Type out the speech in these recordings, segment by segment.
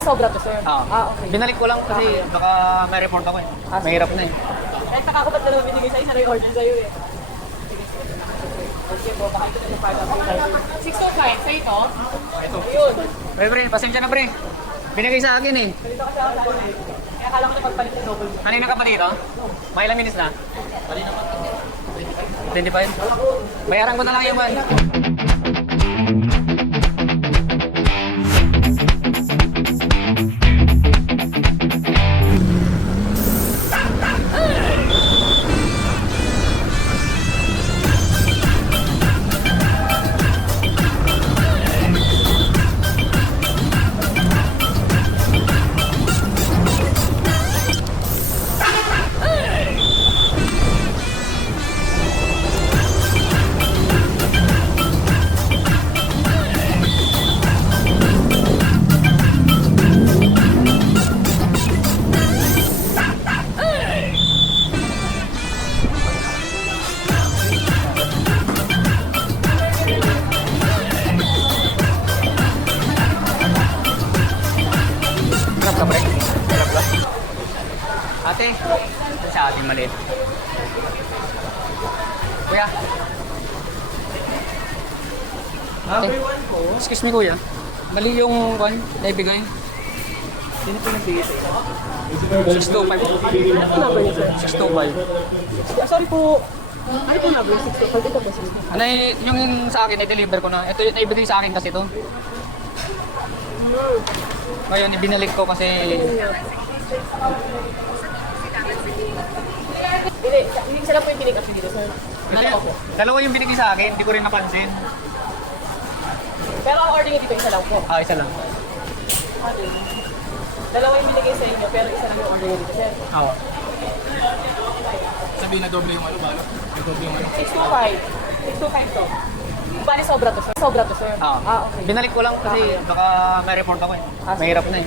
Sobra to, sir. Okay. Binalik ko lang kasi baka may report ako eh. Mahirap na eh. Kahit nakakapat na naman binigay sa'yo, sana yung order sa'yo eh. Okay po, baka ito na yung 605, sa'yo ito? Ito. Yun. Pre, pasensya na pre. Binigay sa akin eh. Dito kasi ako sa akin eh. Kaya akala ko na pagpalit ng double. Kanina ka pa dito? May ilang minutes na? 25? Bayaran ko na lang yung man. Ate, sa ating maliit. Kuya. Ate, excuse me kuya. Mali yung naibigay. Sino po nagbigay sa'yo? 625. Ano number niyo, sir? 625. Sorry po. Ano po number? 625. Ito po, sir. Ano yung sa akin, i-deliver ko na. Ito yung naibigay sa akin kasi ito. Ngayon, ibinalik ko kasi... Isa lang po yung binigay dito, sir. Dalawa yung binigay sa akin, hindi ko rin napansin. Pero ang order niyo dito, isa lang po. Isa lang. Dalawa yung binigay sa inyo, pero isa lang yung order niyo dito, sir. Oo. Sabihin na doble yung ano ba? Yung doble yung ano. 625. 625 to. Bali, sobra to, sir. Sobra to, sir. Okay. Binalik ko lang kasi baka may report ako eh. Mahirap na eh.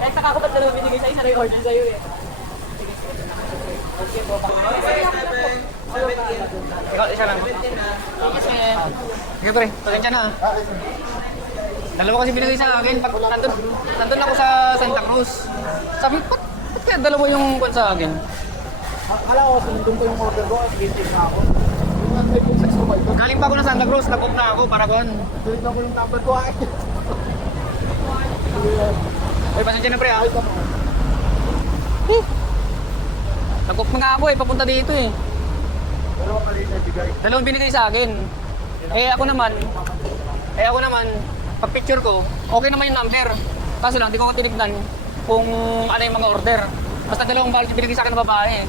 Kahit nakakapat na naman binigay sa'yo, sana yung order sa'yo eh. Okay po. Ikaw, isa lang. Sige pre, pasensya na. Dalawa kasi binigay sa akin. Pag nandun ako sa Santa Cruz. Sabi, ba't kaya dalawa yung sa akin? Akala ko, sinundin ko yung order ko at gintin na ako. Galing pa ako ng Santa Cruz, nag-off na ako para kuhan. Sinundin ko yung number ko ay. Ay, pasensya na pre ah. Nag-off na nga ako eh, papunta dito eh. Dalawa pa rin nabigay. Dalawang binigay sa akin. Ako naman, pag picture ko, okay naman yung number. Kaso lang, di ko tinignan kung ano yung mga order. Basta dalawang balot binigay sa akin ng babae.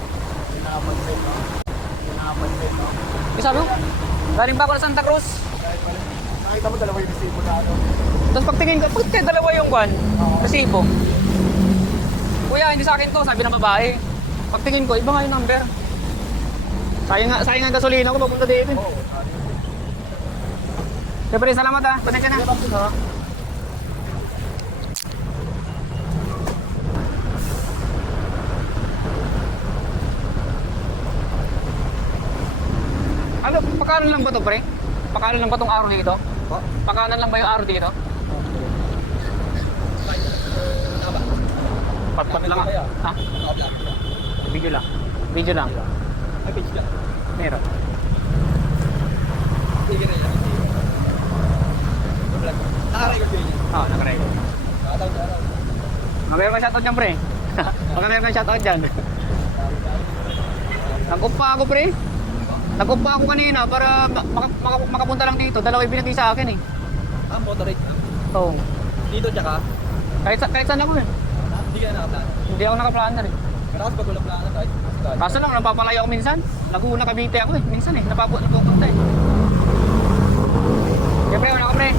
Sabi ko, galing pa ako sa Santa Cruz. Nakita mo dalawa yung resibo na ano. Tapos pagtingin ko, bakit kaya dalawa yung resibo? Kuya, hindi sa akin to, sabi ng babae. Pagtingin ko, iba nga yung number. Sayang nga gasolina ko, papunta dito. Siyempre, salamat ha. Pasensya na. Ano, pakanan lang ba to pre? Pakanan lang ba tong araw dito? Pakanan lang ba yung araw dito? Pat lang ah. Ha? Video lang. Video lang. Ay, page lang. Meron. Sige rin lang. Naka-record yun yun. Naka-record. Nakatawag na araw. Meron ka shoutout dyan pre. Baka meron ka shoutout dyan. Nag-off pa ako pre. Nag-off pa ako kanina para makapunta lang dito. Dalawa yung binigay sa akin eh. Motorate. Oo. Dito tsaka. Kahit saan ako eh. Hindi ka nakaplano. Hindi ako naka-planner eh. Pero kasi pag wala plano kahit. Kaso lang, napapalayo ako minsan. Laguna, Cavite ako eh. Minsan eh, napupunta eh. Okay pre, wala ka pre.